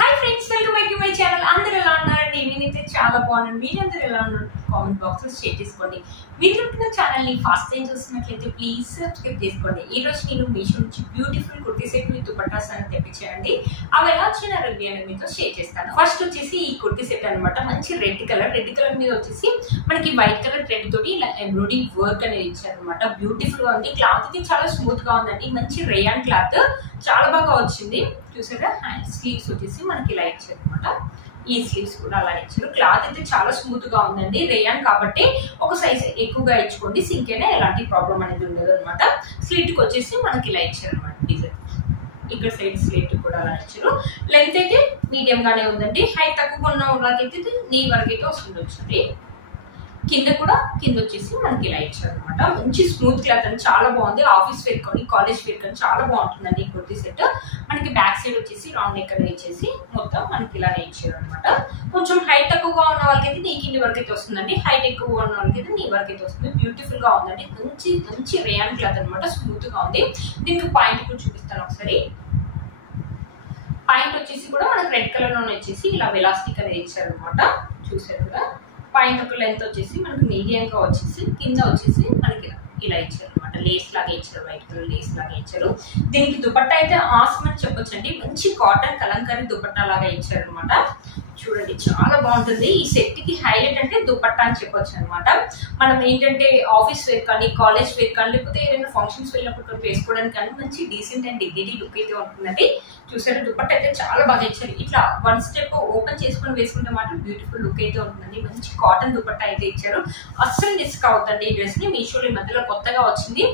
Hi friends, welcome back to my channel. అందరూ ఎలా ఉన్నారండి? నేనైతే చాలా బాగున్నాను. మీరందరూ ఎలా ఉన్నారు? కామెంట్ బాక్స్ లో షేర్ చేసుకోండి. మీరు నా ఛానల్ ని ఫస్ట్ టైం చూస్తున్నట్లయితే ప్లీజ్ సబ్స్క్రైబ్ చేసుకోండి. ఈ రోజు నేను మీషో నుంచి beautiful kurti set with dupattas అని తెప్పించానండి. అవి ఎలా వచ్చిన రివ్యూ అనేది మీతో షేర్ చేస్తాను. ఫస్ట్ వచ్చేసి ఈ కుర్తీ సెట్ అనమాట. మంచి రెడ్ కలర్ మీద వచ్చేసి మనకి వైట్ కలర్ థ్రెడ్ తోటి ఇలా ఎంబ్రాయిడరీ వర్క్ అనేది ఇచ్చారనమాట. బ్యూటిఫుల్ గా ఉంది. క్లాత్ అయితే చాలా స్మూత్ గా ఉందండి. మంచి రేయాన్ క్లాత్ చాలా బాగా వచ్చింది. చూసారా, హ్యాండ్ స్లీవ్స్ వచ్చేసి మనకి ఇలా ఇచ్చారు అనమాట. ఈ స్లీవ్స్ కూడా అలా ఇచ్చారు. క్లాత్ అయితే చాలా స్మూత్ గా ఉందండి. రేయాన్ కాబట్టి ఒక సైజ్ ఎక్కువగా ఇచ్చుకోండి, సింక్ అయినా ఎలాంటి ప్రాబ్లం అనేది ఉండదు అనమాట. స్లీట్ కి వచ్చేసి మనకి ఇలా ఇచ్చారు అనమాట డిజైన్. ఇక్కడ సైడ్ స్లీట్ కూడా అలా ఇచ్చారు. లెంత్ అయితే మీడియం గానే ఉందండి. హైట్ తక్కువ ఉన్న వాళ్ళకైతే నీ వరకు అయితే వస్తుంది. కింద వచ్చేసి మనకి ఇలా ఇచ్చారు అనమాట. మంచి స్మూత్ క్లాత్ అని చాలా బాగుంది. ఆఫీస్ వేర్ కానీ కాలేజ్ వేర్ కానీ చాలా బాగుంటుందండి ఈ కుర్తీ సెట్. మనకి బ్యాక్ సైడ్ వచ్చేసి రౌండ్ నెక్ అనేది ఇచ్చేసి మొత్తం మనకి ఇలానే ఇచ్చారు అనమాట. కొంచెం హైట్ తక్కువగా ఉన్న వాళ్ళకైతే నీ కింది వరకు అయితే వస్తుందండి. హైట్ ఎక్కువగా ఉన్న వాళ్ళకైతే నీ వరకు అయితే వస్తుంది. బ్యూటిఫుల్ గా ఉందండి. మంచి రేయాన్ క్లాత్ అనమాట. స్మూత్ గా ఉంది. దీనికి పాయింట్ కూడా చూపిస్తాను ఒకసారి. పాయింట్ వచ్చేసి కూడా మనకి రెడ్ కలర్ లోనే వచ్చేసి ఇలా వెలాస్టిక్ అనేది ఇచ్చారు అనమాట. చూసారు కదా. పాయింట్ ఒక లెంత్ వచ్చేసి మనకి మీడియం గా వచ్చేసి కింద వచ్చేసి మనకి ఇలా ఇచ్చారు అనమాట. లేస్ లాగా ఇచ్చారు, వైట్ కలర్ లేస్ లాగా ఇచ్చారు. దీనికి దుపట్టా అయితే ఆసమ్ అని చెప్పొచ్చండి. మంచి కాటన్ కలంకారీ దుపట్టా లాగా ఇచ్చారు అనమాట. చూడండి, చాలా బాగుంటుంది. ఈ సెట్ కి హైలైట్ అంటే దుపట్టా అని చెప్పొచ్చు అనమాట. మనం ఏంటంటే ఆఫీస్ వేర్ కానీ కాలేజ్ వేర్ కానీ లేకపోతే ఏదైనా ఫంక్షన్స్ వెళ్ళినప్పుడు వేసుకోవడానికి కానీ మంచి డీసెంట్ అండ్ డిగ్నిటీ లుక్ అయితే ఉంటుందండి. చూసారు, దుపట్టా అయితే చాలా బాగా ఇచ్చారు. ఇట్లా వన్ స్టెప్ ఓపెన్ చేసుకుని వేసుకుంటే మాత్రం బ్యూటిఫుల్ లుక్ అయితే ఉంటుందండి. మంచి కాటన్ దుపట్టా అయితే ఇచ్చారు. అస్సలు మిస్ అవుతుంది ఈ డ్రెస్ ని. మీషోలో ఈ మధ్యలో కొత్తగా వచ్చింది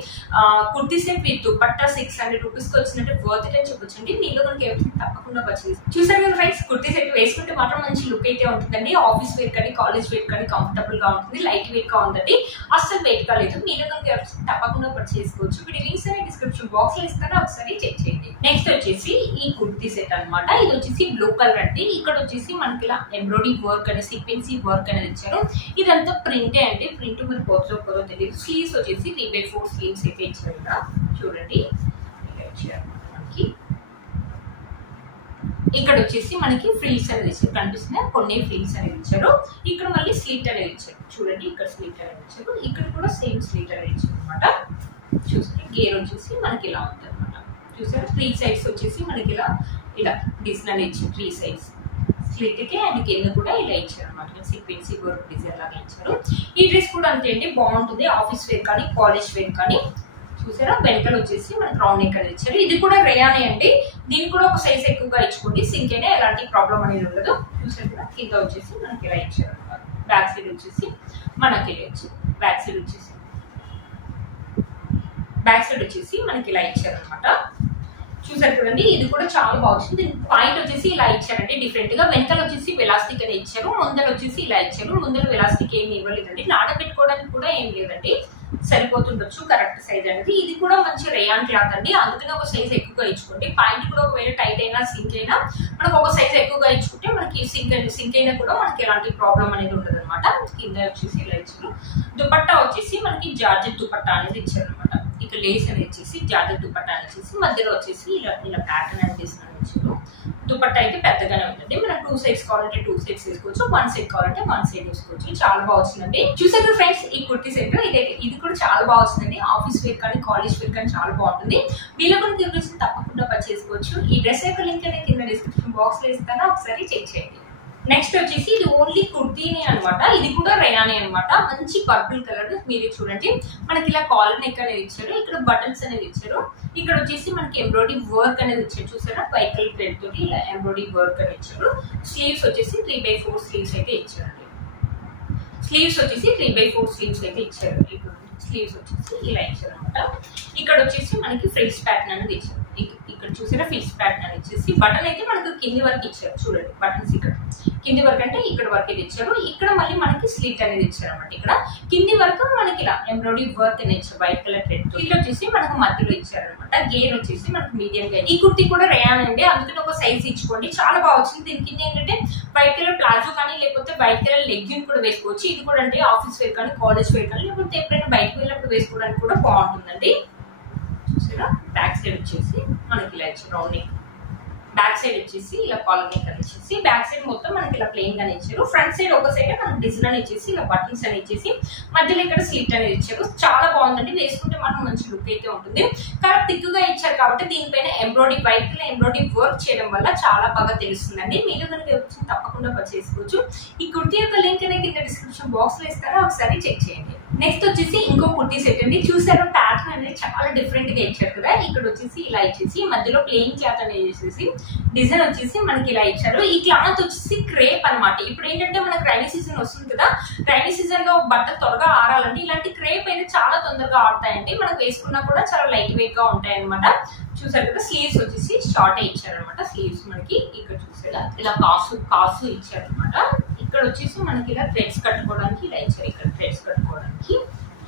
kurti set with dupatta 600 rupees కి వచ్చినట్టు వర్త్ ఇట్ అని చెప్పొచ్చండి. మీలో మనకి తప్పకుండా వచ్చింది. చూసారు కదా ఫ్రెండ్స్, కుర్తీ సెట్ వేసుకుంటే మాత్రం మంచి లుక్ అయితే ఉంటుందండి. ఆఫీస్ వేర్ కానీ కాలేజ్ వేర్ కానీ కంఫర్టబుల్ గా ఉంటుంది. లైట్ వెయిట్ గా ఉందండి. అస్సలు వెయిట్ గా లేదు. మీరు కనుక తప్పకుండా పర్చేస్ చేసుకోవచ్చు. వీటి లింక్స్ అనేది డిస్క్రిప్షన్ బాక్స్ లో ఇస్తాను, ఒకసారి చెక్ చేయండి. నెక్స్ట్ వచ్చేసి ఈ కుర్తీ సెట్ అనమాట. ఇది వచ్చేసి బ్లూ కలర్ అండి. ఇక్కడ వచ్చేసి మనకి ఇలా ఎంబ్రాయిడరీ వర్క్ అనేది సీక్వెన్సీ వర్క్ అనేది ఇచ్చారు. ఇదంతా ప్రింటే అండి. ప్రింట్ మీరు పోతుందో తెలియదు. స్లీవ్స్ వచ్చేసి 3/4 స్లీవ్స్ అయితే ఇచ్చారు. చూడండి, ఇలా ఇచ్చారు మనకి. ఇక్కడ వచ్చేసి మనకి ఫ్రిల్స్ అనేది ఇచ్చారు. కనిపిస్తున్నాయి కొన్ని ఫ్రిల్స్ అనేది ఇచ్చారు. ఇక్కడ మళ్ళీ స్లీట్ అనేది ఇచ్చారు. చూడండి, ఇక్కడ స్లీట్ అనేది ఇచ్చారు. ఇక్కడ కూడా సేమ్ స్లీట్ అనేది ఇచ్చారు అనమాట. చూసారు, గేర్ వచ్చేసి మనకి ఇలా ఉంటుంది అనమాట. చూసారు, 3 సైడ్స్ వచ్చేసి మనకి ఇలా డిజైన్ అనేది ఇచ్చారు. 3 సైడ్స్ స్లీట్ కి అండ్ కింద కూడా ఇలా ఇచ్చారు అనమాట. సీక్వెన్సీ వర్క్ డిజైన్ లాగా ఇచ్చారు. ఈ డ్రెస్ కూడా అంతే అండి, బాగుంటుంది. ఆఫీస్ వేర్ కానీ కాలేజ్ వేర్ కానీ. చూసారా, వెనకలు వచ్చేసి మనకి రౌండ్ నెక్ అనేది ఇచ్చారు. ఇది కూడా రేయానే అండి. దీనికి కూడా ఒక సైజ్ ఎక్కువగా ఇచ్చుకోండి, సింక్ అయినా ఎలాంటి ప్రాబ్లం అనేది ఉండదు. చూసారు కదా, కింద వచ్చేసి మనకి ఇలా ఇచ్చారు అనమాట. బ్యాక్ సైడ్ వచ్చేసి మనకి ఇలా ఇచ్చారు. బ్యాక్ సైడ్ వచ్చేసి మనకి ఇలా ఇచ్చారు అనమాట. చూసారు చూడండి, ఇది కూడా చాలా బాగుంది. పాయింట్ వచ్చేసి ఇలా ఇచ్చారండి డిఫరెంట్ గా. వెనకాల వచ్చేసి వెలాస్టిక్ అని ఇచ్చారు. ముందర వచ్చేసి ఇలా ఇచ్చారు. ముందర వెలాస్టిక్ ఏమి ఇవ్వలేదండి. నాడబెట్టుకోవడానికి కూడా ఏం లేదండి. సరిపోతుండొచ్చు కరెక్ట్ సైజ్ అనేది. ఇది కూడా మంచి రేయాన్ క్లాత్ అండి. అందుకని ఒక సైజ్ ఎక్కువగా ఇచ్చుకోండి. పాయింట్ కూడా ఒకవేళ టైట్ అయినా సింక్ అయినా మనకు ఒక సైజ్ ఎక్కువగా ఇచ్చుకుంటే మనకి సింక్ అయినా కూడా మనకి ఎలాంటి ప్రాబ్లం అనేది ఉండదు అనమాట. కింద వచ్చేసి ఇలా ఇచ్చారు. దుపట్టా వచ్చేసి మనకి జార్జెట్ దుపట్టా అనేది ఇచ్చారు అనమాట. ఇక లేస్ అనేది వచ్చేసి జార్జెట్ దుపట్టా అనేసి మధ్యలో వచ్చేసి ఇలా ప్యాటర్న్ అనేది ఇచ్చారు. దుపట్టా అయితే పెద్దగానే ఉంటుంది. మనం 2 సైడ్స్ కావాలంటే 2 సైడ్స్ వేసుకోవచ్చు, 1 సైడ్ కావాలంటే 1 సైడ్ వేసుకోవచ్చు. చాలా బాగా వచ్చిందండి. చూసారు ఫ్రెండ్స్, ఈ కుర్తీ సెట్ ఇది కూడా చాలా బాగా వస్తుందండి. ఆఫీస్ వేర్ కానీ కాలేజ్ వేర్ కానీ చాలా బాగుంటుంది. వీళ్ళ గురించి తప్పకుండా పర్చేస్ చేసుకోవచ్చు. ఈ డ్రెస్ యొక్క లింక్ అనేది కింద డిస్క్రిప్షన్ బాక్స్ లో ఇస్తాను, ఒకసారి చెక్ చేయండి. నెక్స్ట్ వచ్చేసి ఇది ఓన్లీ కుర్తీనే అనమాట. ఇది కూడా రేయానే అనమాట. మంచి పర్పుల్ కలర్. మీరు చూడండి, మనకి ఇలా కాలర్ నెక్ అనేది ఇచ్చారు. ఇక్కడ బటన్స్ అనేది ఇచ్చారు. ఇక్కడ వచ్చేసి మనకి ఎంబ్రాయిడరీ వర్క్ అనేది ఇచ్చారు. చూసారా, వైట్ కలర్ థ్రెడ్ తోటి ఇలా ఎంబ్రాయిడరీ వర్క్ అనేది ఇచ్చారు. స్లీవ్స్ వచ్చేసి 3/4 స్లీవ్స్ అయితే ఇచ్చారండి. స్లీవ్స్ వచ్చేసి 3/4 స్లీవ్స్ అయితే ఇచ్చారు. స్లీవ్స్ వచ్చేసి ఇలా ఇచ్చారు అనమాట. ఇక్కడ వచ్చేసి మనకి ఫ్రిల్స్ ప్యాటర్న్ అనేది ఇచ్చారు. ఇక్కడ చూసారా, ఫ్రిల్స్ ప్యాటర్న్ అనేది ఇచ్చేసి బటన్ అయితే మనకు కింది వరకు ఇచ్చారు. చూడండి, బటన్స్ ఇక్కడ కింది వరకు అంటే ఇక్కడ వరకు ఇది ఇచ్చారు. ఇక్కడ మళ్ళీ మనకి స్లీట్ అనేది ఇచ్చారు అనమాట. ఇక్కడ కింది వరకు మనకి ఇలా ఎంబ్రాయిడరీ వర్క్ అనేది ఇచ్చారు. వైట్ కలర్ థ్రెడ్ ఇట్లా వచ్చేసి మనకు మధ్యలో ఇచ్చారు అనమాట. గేర్ వచ్చేసి మనకు మీడియం గా. ఈ కుర్తీ కూడా రేయాన్ అండి, అందుకని ఒక సైజ్ ఇచ్చుకోండి. చాలా బాగా వచ్చింది. దీని కింద ఏంటంటే వైట్ కలర్ ప్లాజో కానీ లేకపోతే వైట్ కలర్ లెగ్గిన్ కూడా వేసుకోవచ్చు. ఇది కూడా అంటే ఆఫీస్ వేర్ కానీ కాలేజ్ వేర్ కానీ లేకపోతే ఎప్పుడైనా బయటకు వెళ్ళినప్పుడు వేసుకోవడానికి కూడా బాగుంటుందండి. చూసారా, బ్యాక్ సైడ్ వచ్చేసి మనకి ఇలా ఇచ్చారు రౌండ్ నెక్. బ్యాక్ సైడ్ వచ్చేసి ఇలా కాలర్ నెక్ అని ఇచ్చేసి బ్యాక్ సైడ్ మొత్తం మనకి ఇలా ప్లెయిన్ గానే ఇచ్చారు. ఫ్రంట్ సైడ్ ఒక సైడ్ మనకి డిజైన్ అని ఇచ్చేసి ఇలా బటన్స్ అని ఇచ్చేసి మధ్యలో ఇక్కడ స్లిట్ అనేది ఇచ్చారు. చాలా బాగుందండి, వేసుకుంటే మనకు మంచి లుక్ అయితే ఉంటుంది. కలర్ థిక్ గా ఇచ్చారు కాబట్టి దీనిపైన ఎంబ్రాయిడరీ వైట్ లో ఎంబ్రాయిడరీ వర్క్ చేయడం వల్ల చాలా బాగా తెలుస్తుందండి. మీరు కనుక వచ్చి తప్పకుండా పర్చేసుకోవచ్చు. ఈ కుర్తీ యొక్క లింక్ అనేది కింద డిస్క్రిప్షన్ బాక్స్ లో ఇస్తారా, ఒకసారి చెక్ చేయండి. నెక్స్ట్ వచ్చేసి ఇంకో కుర్తీ సెట్ అండి. చూసారు ప్యాటర్న్ అనేది చాలా డిఫరెంట్ గా ఇచ్చారు కదా. ఇక్కడ వచ్చేసి ఇలా ఇచ్చేసి మధ్యలో ప్లెయిన్ క్లాత్ అనేది వేసేసి డిజైన్ వచ్చేసి మనకి ఇలా ఇచ్చారు. ఈ క్లాత్ వచ్చేసి క్రేప్ అనమాట. ఇప్పుడు ఏంటంటే మనకి రైనీ సీజన్ వస్తుంది కదా, రైనీ సీజన్ లో బట్టలు త్వరగా ఆరాలంటే ఇలాంటి క్రేప్ అయితే చాలా తొందరగా ఆడతాయండి. మనకు వేసుకున్నా కూడా చాలా లైట్ వెయిట్ గా ఉంటాయి అనమాట. చూసారు కదా, స్లీవ్స్ వచ్చేసి షార్ట్ ఇచ్చారనమాట. స్లీవ్స్ మనకి ఇక్కడ చూసారా ఇలా కాసు ఇచ్చారనమాట. ఇక్కడ వచ్చేసి మనకి ఇలా థ్రెడ్స్ కట్టుకోవడానికి ఇలా ఇచ్చారు. ఇక్కడ థ్రెడ్స్ కట్టుకోవడానికి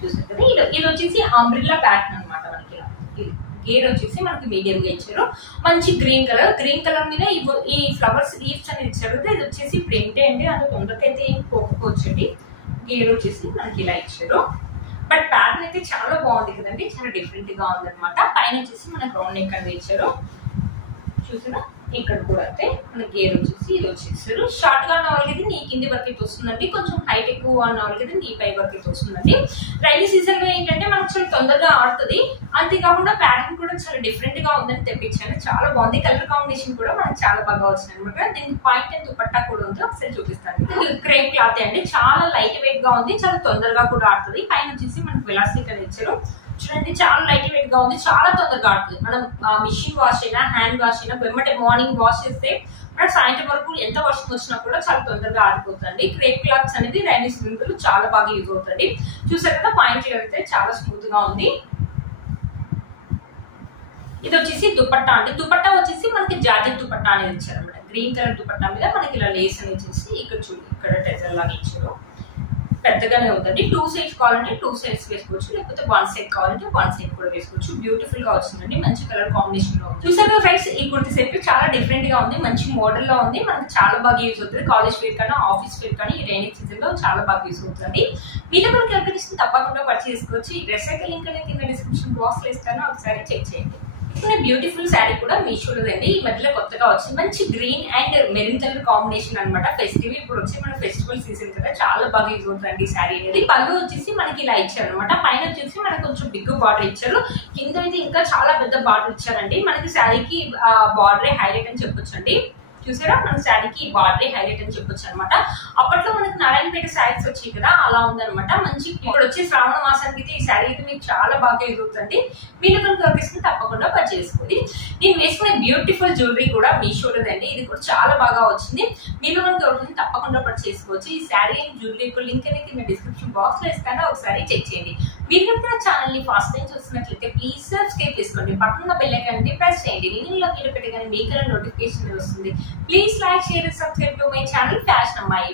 చూసారు కదా, ఇది వచ్చేసి అంబ్రిల్లా ప్యాటర్న్ అనమాట. మనకి ఇలా గేర్ వచ్చేసి మనకి మీడియం గా ఇచ్చారు. మంచి గ్రీన్ కలర్ మీద ఈ ఫ్లవర్స్ లీవ్స్ అనేది ఇచ్చారు కదా. ఇది వచ్చేసి ప్రింటే అండి, అంత తొందరగా అయితే ఏం పోకపోవచ్చండి. గేర్ వచ్చేసి మనకి ఇలా ఇచ్చారు. బట్ ప్యాటర్న్ అయితే చాలా బాగుంది కదండి, చాలా డిఫరెంట్ గా ఉందన్నమాట. పైన వచ్చేసి మనకి రౌండ్ నెక్ అనేది ఇచ్చారు. చూసారా, ఇక్కడ కూడా అయితే మన గేర్ వచ్చేసి ఇది వచ్చేసారు. షార్ట్ గా ఉన్న వాళ్ళకి నీ కింది వరకు వస్తుందండి, కొంచెం హైట్ ఎక్కువ ఉన్న వాళ్ళకి నీ పై వరకు వస్తుందండి. రైనీ సీజన్ లో ఏంటంటే మనకు చాలా తొందరగా ఆడుతుంది. అంతేకాకుండా ప్యాటర్న్ కూడా చాలా డిఫరెంట్ గా ఉందని తెప్పించాను. చాలా బాగుంది. కలర్ కాంబినేషన్ కూడా మనకు చాలా బాగా వచ్చింది అనమాట. దీనికి పాయింట్ అండ్ దుపట్టా కూడా ఉంది, ఒకసారి చూపిస్తాను. క్రేప్ క్లాత్ అండి, చాలా లైట్ వెయిట్ గా ఉంది, చాలా తొందరగా కూడా ఆడుతుంది. పైన వచ్చేసి మనకు వెలాస్టిక్ అని ఇచ్చారు. చూడండి, చాలా లైట్ వెయిట్ గా ఉంది, చాలా తొందరగా ఆడుతుంది. మనం మిషన్ వాష్ అయినా హ్యాండ్ వాష్ అయినా వెంబటే మార్నింగ్ వాష్ చేస్తే మనకు సాయంత్రం వరకు ఎంత వర్షం వచ్చినా కూడా చాలా తొందరగా ఆడిపోతుంది. క్రేప్ క్లాత్స్ అనేది రైనీ సీజన్ చాలా బాగా యూజ్ అవుతుంది. చూసారు కదా, పాయింట్ అయితే చాలా స్మూత్ గా ఉంది. ఇది వచ్చేసి దుపట్టా అండి. దుపట్టా వచ్చేసి మనకి జార్జెట్ దుపట్టా అనేది ఇచ్చారనమాట. గ్రీన్ కలర్ దుపట్టా మీద మనకి ఇలా లేస్ అనేది వచ్చేసి ఇక్కడ చూడండి, ఇక్కడ టెజర్ లాగా ఇచ్చారు. పెద్దగానే అవుతుంది. 2 సైడ్స్ కావాలంటే 2 సైడ్స్ వేసుకోవచ్చు, లేకపోతే 1 సైడ్ కావాలంటే 1 సైడ్ కూడా వేసుకోవచ్చు. బ్యూటిఫుల్ గా వచ్చిందండి, మంచి కలర్ కాంబినేషన్ లో ఉంది. చూసారు ఫ్రెండ్స్, ఈ కుర్తీ సెట్ చాలా డిఫరెంట్ గా ఉంది, మంచి మోడల్ లో ఉంది. మనకి చాలా బాగా యూజ్ అవుతుంది. కాలేజ్ వేర్ కానీ ఆఫీస్ వేర్ కానీ ఈ రైనీ సీజన్ లో చాలా బాగా యూజ్ అవుతుంది. మీతో మనకి ఎవరికి తప్పకుండా పర్చేస్ చేసుకోవచ్చు. ఈ డ్రెస్ యొక్క లింక్ అనేది కింద డిస్క్రిప్షన్ బాక్స్ లో ఇస్తాను, ఒకసారి చెక్ చేయండి. బ్యూటిఫుల్ శారీ కూడా మీషోలోదండి. ఈ మధ్యలో కొత్తగా వచ్చింది, మంచి green and maroon colour combination అనమాట. ఫెస్టివల్ ఇప్పుడు వచ్చి మన ఫెస్టివల్ సీజన్ కదా, చాలా బాగా యూజ్ అవుతుంది ఈ శారీ అనేది. పళ్ళు వచ్చేసి మనకి ఇలా ఇచ్చారు అనమాట. పైన వచ్చేసి మనకి కొంచెం బిగ్ బార్డర్ ఇచ్చారు, కింద అయితే ఇంకా చాలా పెద్ద బార్డర్ ఇచ్చారండి. మనకి శారీకి బార్డరే హైలైట్ అని చెప్పొచ్చు అండి. చూసారా, మన శారీకి బార్డరే హైలైట్ అని చెప్పొచ్చు అనమాట. అప్పట్లో మనకి నారాయణపేట శారీస్ వచ్చాయి కదా, అలా ఉందనమాట. మంచి ఇప్పుడు వచ్చే శ్రావణ మాసానికి అయితే ఈ శారీ అయితే మీకు చాలా బాగా యూజ్ అవుతుంది. మీరు కనుక తీసుకుని తప్పకుండా పర్చేస్ చేసుకోండి. నేను వేసుకునే బ్యూటిఫుల్ జ్యువెలరీ కూడా మీషోలోదండి. ఇది కూడా చాలా బాగా వచ్చింది. మీరు కనుక తప్పకుండా పర్చేస్ చేసుకోవచ్చు. ఈ శారీ అండ్ జ్యువెలరీ లింక్ అనేది నేను డిస్క్రిప్షన్ బాక్స్ లో ఇస్తాను, ఒకసారి చెక్ చేయండి. మీరు కనుక ఛానల్ ని ఫస్ట్ టైం చూస్తున్నట్లయితే ప్లీజ్ సబ్స్క్రైబ్ చేసుకోండి. పక్కన బెల్ ఐకాన్ ని ప్రెస్ చేయండి. నేను ఇలా పెట్టగానే మీకు నోటిఫికేషన్ వస్తుంది. Please like, share and subscribe to my channel Fashion Ammayi.